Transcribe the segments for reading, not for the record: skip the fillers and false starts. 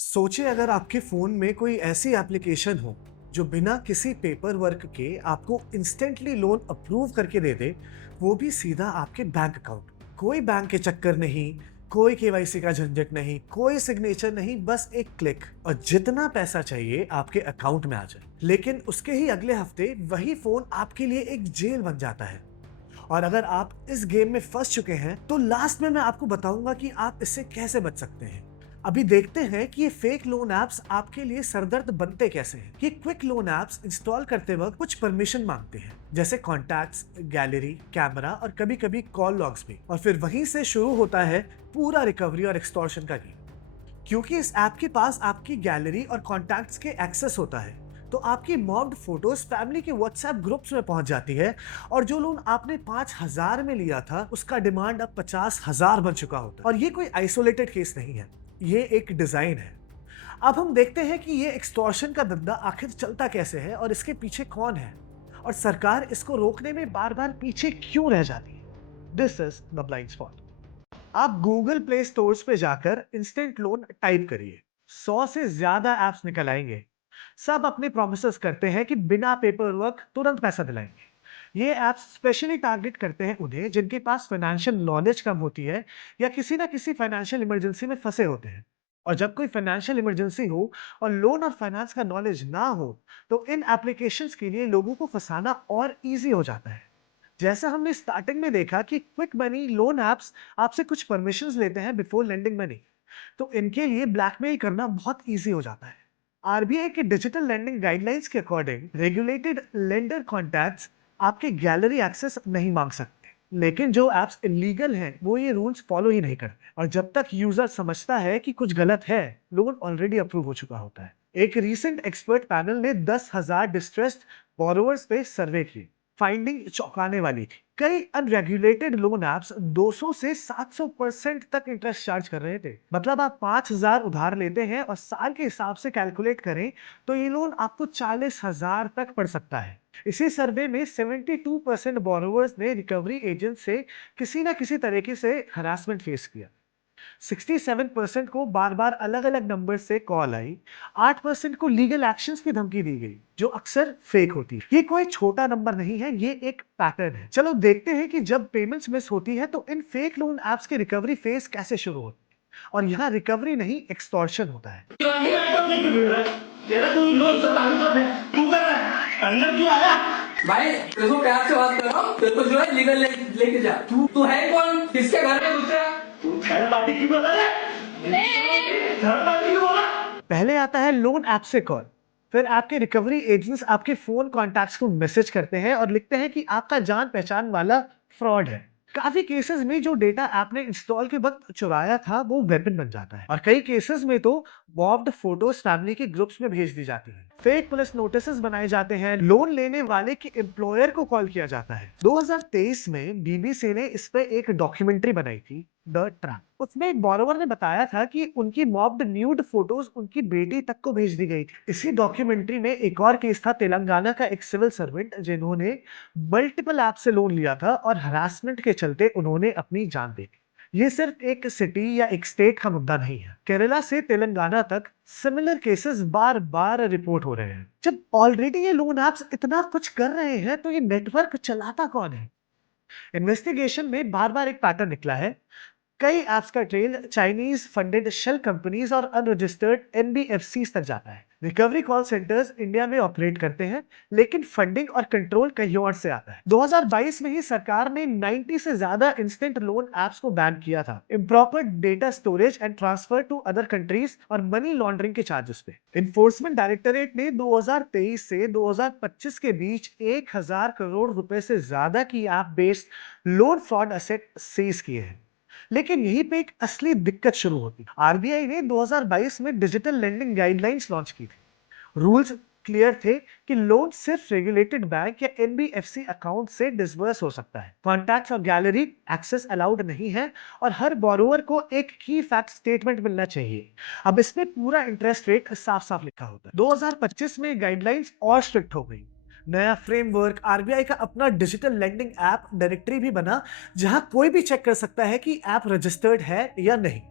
सोचिए अगर आपके फ़ोन में कोई ऐसी एप्लीकेशन हो जो बिना किसी पेपर वर्क के आपको इंस्टेंटली लोन अप्रूव करके दे दे, वो भी सीधा आपके बैंक अकाउंट। कोई बैंक के चक्कर नहीं, कोई केवाईसी का झंझट नहीं, कोई सिग्नेचर नहीं, बस एक क्लिक और जितना पैसा चाहिए आपके अकाउंट में आ जाए। लेकिन उसके ही अगले हफ्ते वही फ़ोन आपके लिए एक जेल बन जाता है। और अगर आप इस गेम में फंस चुके हैं, तो लास्ट में मैं आपको बताऊंगा कि आप इससे कैसे बच सकते हैं। अभी देखते हैं कि ये फेक लोन ऐप्स आपके लिए सरदर्द बनते कैसे हैं। ये क्विक लोन ऐप्स इंस्टॉल करते वक्त कुछ परमिशन मांगते हैं, जैसे कॉन्टैक्ट्स, गैलरी, कैमरा और कभी-कभी कॉल लॉग्स भी। और फिर वहीं से शुरू होता है पूरा रिकवरी और एक्सटॉर्शन का गेम। क्योंकि इस ऐप के पास आपकी गैलरी और कॉन्टैक्ट्स के एक्सेस होता है, तो आपकी मॉब्ड फोटोज फैमिली के व्हाट्सएप ग्रुप्स में पहुंच जाती है और जो लोन आपने 5,000 में लिया था उसका डिमांड अब 50,000 बन चुका होता है। और ये कोई आइसोलेटेड केस नहीं है, ये एक डिजाइन है। अब हम देखते हैं कि ये एक्सटॉर्शन का धंधा आखिर चलता कैसे है और इसके पीछे कौन है, और सरकार इसको रोकने में बार बार पीछे क्यों रह जाती है। This is the blind spot. आप गूगल प्ले स्टोर्स पे जाकर इंस्टेंट लोन टाइप करिए, 100 से ज्यादा ऐप्स निकल आएंगे। सब अपने प्रोमिसेस करते हैं कि बिना पेपर वर्क तुरंत पैसा दिलाएंगे। ये ऐप्स स्पेशली टारगेट करते हैं उन्हें जिनके पास फाइनेंशियल नॉलेज कम होती है या किसी ना किसी फाइनेंशियल इमरजेंसी में फंसे होते हैं। और जब कोई फाइनेंशियल इमरजेंसी हो और लोन और फाइनेंस का नॉलेज ना हो, तो इन एप्लीकेशंस के लिए लोगों को फंसाना और इजी हो जाता है। जैसा हमने स्टार्टिंग में देखा कि क्विक मनी लोन ऐप्स आपसे कुछ परमिशंस लेते हैं बिफोर लेंडिंग मनी, तो इनके लिए ब्लैकमेल करना बहुत इजी हो जाता है। आरबीआई के डिजिटल लेंडिंग गाइडलाइंस के अकॉर्डिंग रेगुलेटेड लेंडर कॉन्टैक्ट्स आपके गैलरी एक्सेस नहीं मांग सकते। लेकिन जो एप्स इलीगल हैं वो ये रूल्स फॉलो ही नहीं करते, और जब तक यूजर समझता है कि कुछ गलत है, लोन ऑलरेडी अप्रूव हो चुका होता है। एक रीसेंट एक्सपर्ट पैनल ने 10,000 डिस्ट्रेस्ड बोरोवर्स पे सर्वे किए। फाइंडिंग चौंकाने वाली थी। कई अनरेगुलेटेड लोन ऐप्स 200 से 700% तक इंटरेस्ट चार्ज कर रहे थे। मतलब आप 5,000 उधार लेते हैं और साल के हिसाब से कैलकुलेट करें तो ये लोन आपको 40,000 तक पड़ सकता है। इसी सर्वे में 72% बोरोवर्स ने रिकवरी एजेंट से किसी ना किसी तरीके से हरासमेंट फेस किया। 67% को बार-बार अलग-अलग नंबर से कॉल आई। 8% को लीगल एक्शंस की धमकी दी गई, जो अक्सर फेक होती है। ये कोई छोटा नंबर नहीं है, ये एक पैटर्न है। चलो देखते हैं कि जब पेमेंट्स मिस होती है तो इन फेक लोन ऐप्स की रिकवरी फेज कैसे शुरू होती है। और यहाँ रिकवरी नहीं, एक्सटॉर्शन होता है। अंदर क्यों आया? भाई तेरे को प्यार से बात कर रहा हूँ, तेरे को जो है लीगल लेके जा। तू है कौन? किसके घर में घुस रहा? तू थर्ड पार्टी क्यों बोला रे? थर्ड पार्टी क्यों बोला? पहले आता है लोन ऐप से कॉल। फिर आपके रिकवरी एजेंट्स आपके फोन कॉन्टैक्ट्स को मैसेज करते हैं और लिखते हैं कि आपका जान पहचान वाला फ्रॉड है। काफी केसेस में जो डेटा आपने इंस्टॉल के वक्त चुराया था वो वेपन बन जाता है, और कई केसेस में तो मॉब्ड फोटोज फैमिली के ग्रुप्स में भेज दी जाती है। फेक पुलिस नोटिस बनाए जाते हैं, लोन लेने वाले के एम्प्लॉयर को कॉल किया जाता है। 2023 में बीबीसी ने इस पे एक डॉक्यूमेंट्री बनाई थी, द ट्रैप। उसमें एक बोरोवर ने बताया था कि उनकी मॉब्ड न्यूड फोटोज उनकी बेटी तक को भेज दी गई थी। इसी डॉक्यूमेंट्री में एक और केस था तेलंगाना का एक सिविल सर्वेंट जिन्होंने मल्टीपल ऐप से लोन लिया था और हरासमेंट के चलते उन्होंने अपनी जान दे दी। ये सिर्फ एक सिटी या एक स्टेट का मुद्दा नहीं है, केरला से तेलंगाना तक सिमिलर केसेस बार बार रिपोर्ट हो रहे हैं। जब ऑलरेडी ये लोन ऐप्स इतना कुछ कर रहे हैं तो ये नेटवर्क चलाता कौन है। इन्वेस्टिगेशन में बार बार एक पैटर्न निकला है। कई ऐप्स का trail Chinese funded shell companies और अनरजिस्टर्ड एनबीएफसीज तक जाता है। रिकवरी कॉल सेंटर्स इंडिया में ऑपरेट करते हैं, लेकिन फंडिंग और कंट्रोल कहीं और से आता है। 2022 में ही सरकार ने 90 से ज्यादा इंस्टेंट लोन ऐप्स को बैन किया था, improper data storage and transfer to other countries और मनी लॉन्ड्रिंग के चार्जेस पे। इन्फोर्समेंट डायरेक्टरेट ने 2023 से 2025 के बीच 1,000 करोड़ रुपए से ज्यादा की app based loan fraud asset seize किए हैं। लेकिन यहीं पे एक असली दिक्कत शुरू होती है। आरबीआई ने 2022 में डिजिटल लेंडिंग गाइडलाइंस लॉन्च की थी। रूल्स क्लियर थे कि लोन सिर्फ रेगुलेटेड बैंक या एनबीएफसी अकाउंट से डिसबर्स हो सकता है। कॉन्टैक्ट्स और गैलरी एक्सेस अलाउड नहीं है, और हर बोरोवर को एक की फैक्ट स्टेटमेंट मिलना चाहिए। अब इसमें पूरा इंटरेस्ट रेट साफ साफ लिखा होता है। 2025 में गाइडलाइंस और स्ट्रिक्ट हो गई। नया फ्रेमवर्क, आरबीआई का अपना डिजिटल लेंडिंग ऐप डायरेक्टरी भी बना, जहां कोई भी चेक कर सकता है कि ऐप रजिस्टर्ड है या नहीं।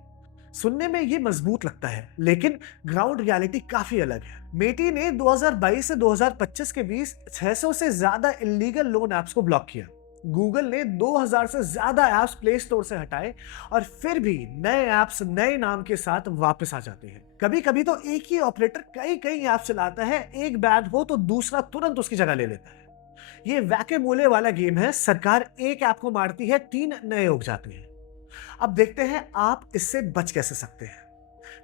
सुनने में ये मजबूत लगता है, लेकिन ग्राउंड रियलिटी काफी अलग है। मेटी ने 2022 से 2025 के बीच 600 से ज्यादा इलीगल लोन ऐप्स को ब्लॉक किया। गूगल ने 2000 से ज्यादा ऐप्स प्ले स्टोर से हटाए और फिर भी नए ऐप्स नए नाम के साथ वापस आ जाते हैं। कभी कभी तो एक ही ऑपरेटर कई कई ऐप चलाता है, एक बैन हो तो दूसरा तुरंत उसकी जगह ले लेता है। ये वैके मूले वाला गेम है, सरकार एक ऐप को मारती है, 3 नए उग जाते हैं। अब देखते हैं आप इससे बच कैसे सकते हैं।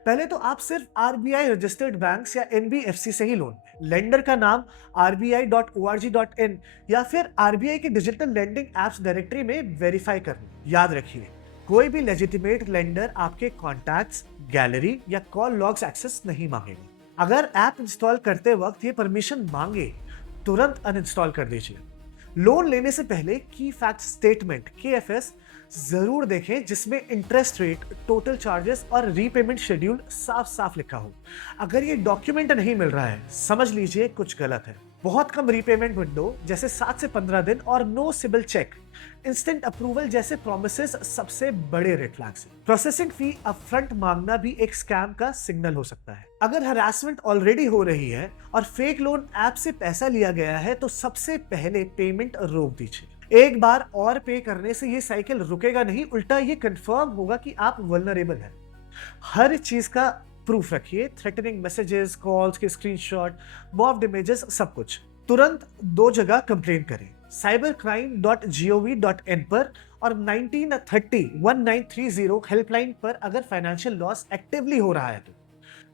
पहले तो आप सिर्फ आरबीआई रजिस्टर्ड बैंक्स या एनबीएफसी से ही लोन लें। लेंडर का नाम rbi.org.in या फिर आरबीआई के डिजिटल लेंडिंग एप्स डायरेक्टरी में वेरीफाई कर लें। याद रखिए, कोई भी लेजिटिमेट लेंडर आपके कॉन्टैक्ट्स, गैलरी या कॉल लॉग्स एक्सेस नहीं मांगेगा। अगर ऐप इंस्टॉल करते वक्त ये परमिशन मांगे, तुरंत अनइंस्टॉल कर दीजिए। लोन लेने से पहले की फैक्ट स्टेटमेंट KFS जरूर देखें, जिसमें इंटरेस्ट रेट, टोटल चार्जेस और रीपेमेंट शेड्यूल साफ साफ लिखा हो। अगर ये डॉक्यूमेंट नहीं मिल रहा है, समझ लीजिए कुछ गलत है। बहुत कम रीपेमेंट विंडो जैसे 7 से 15 दिन और no CIBIL check, instant approval जैसे प्रॉमिसेस सबसे बड़े रेड फ्लैग्स हैं। प्रोसेसिंग फी अपफ्रंट मांगना भी एक स्कैम का सिग्नल हो सकता है। अगर हरासमेंट ऑलरेडी हो रही है और फेक लोन ऐप से पैसा लिया गया है, तो सबसे पहले पेमेंट रोक दीजिए। एक बार और पे करने से ये साइकिल रुकेगा नहीं, उल्टा ये कंफर्म होगा कि आप वल्नरेबल हैं। हर चीज का प्रूफ रखिए, थ्रेटनिंग मैसेजेस, कॉल्स के स्क्रीनशॉट, मॉब्ड इमेजेस, सब कुछ। तुरंत 2 जगह कंप्लेन करें, cybercrime.gov.in पर और 1930 हेल्पलाइन पर अगर फाइनेंशियल लॉस एक्टिवली हो रहा है तो।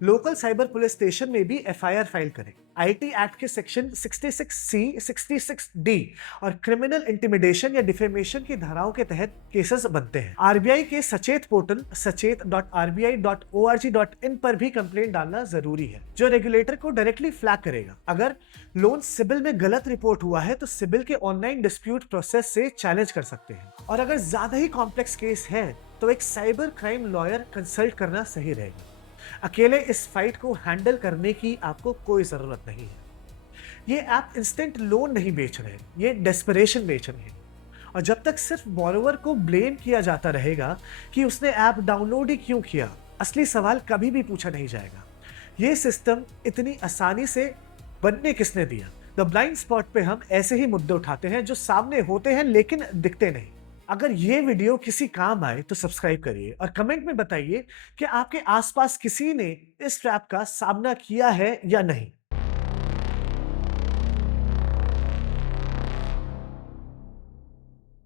लोकल साइबर पुलिस स्टेशन में भी FIR फाइल करें। IT एक्ट के सेक्शन 66C, 66D और क्रिमिनल इंटिमिडेशन या डिफेमेशन की धाराओं के तहत केसेस बनते हैं। RBI के सचेत पोर्टल sachet.rbi.org.in पर भी कंप्लेंट डालना जरूरी है, जो रेगुलेटर को डायरेक्टली फ्लैग करेगा। अगर लोन सिबिल में गलत रिपोर्ट हुआ है तो सिबिल के ऑनलाइन डिस्प्यूट प्रोसेस से चैलेंज कर सकते हैं। और अगर ज्यादा ही कॉम्प्लेक्स केस है तो एक साइबर क्राइम लॉयर कंसल्ट करना सही रहेगा। अकेले इस फाइट को हैंडल करने की आपको कोई जरूरत नहीं है। ये ऐप इंस्टेंट लोन नहीं बेच रहे, ये डेस्परेशन बेच रहे हैं। और जब तक सिर्फ बोरोवर को ब्लेम किया जाता रहेगा कि उसने ऐप डाउनलोड ही क्यों किया, असली सवाल कभी भी पूछा नहीं जाएगा। ये सिस्टम इतनी आसानी से बनने किसने दिया? द ब्लाइंड स्पॉट पे हम ऐसे ही मुद्दे उठाते हैं जो सामने होते हैं लेकिन दिखते नहीं। अगर ये वीडियो किसी काम आए तो सब्सक्राइब करिए और कमेंट में बताइए कि आपके आसपास किसी ने इस ट्रैप का सामना किया है या नहीं।